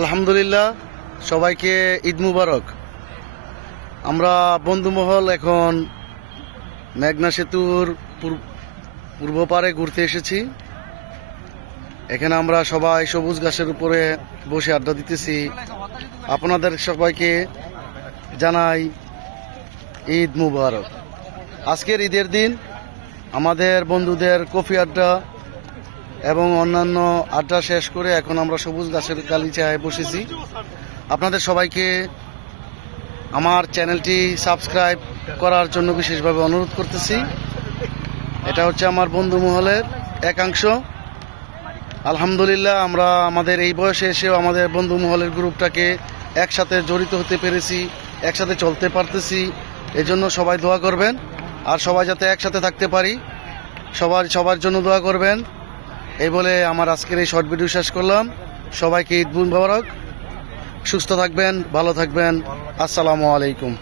আলহামদুলিল্লাহ, সবাইকে ঈদ মুবারক। আমরা বন্ধুমহল এখন মেঘনা সেতুর পূর্ব পারে ঘুরতে এসেছি। এখানে আমরা সবাই সবুজ ঘাসের উপরে বসে আড্ডা দিতেছি। আপনাদের সবাইকে জানাই ঈদ মুবারক। আজকের ঈদের দিন আমাদের বন্ধুদের কফি আড্ডা এবং অন্যান্য আড্ডা শেষ করে এখন আমরা সবুজ ঘাসের গালিচায় বসেছি। আপনাদের সবাইকে আমার চ্যানেলটি সাবস্ক্রাইব করার জন্য বিশেষভাবে অনুরোধ করতেছি। এটা হচ্ছে আমার বন্ধু মহলের একাংশ। আলহামদুলিল্লাহ, আমরা আমাদের এই বয়সে এসেও আমাদের বন্ধু মহলের গ্রুপটাকে একসাথে জড়িত হতে পেরেছি, একসাথে চলতে পারতেছি। এজন্য সবাই দোয়া করবেন, আর সবাই যাতে একসাথে থাকতে পারি সবার জন্য দোয়া করবেন। এই বলে আমার আজকের এই শর্ট ভিডিও শেষ করলাম। সবাইকে ঈদ মুবারক। সুস্থ থাকবেন, ভালো থাকবেন। আসসালামু আলাইকুম।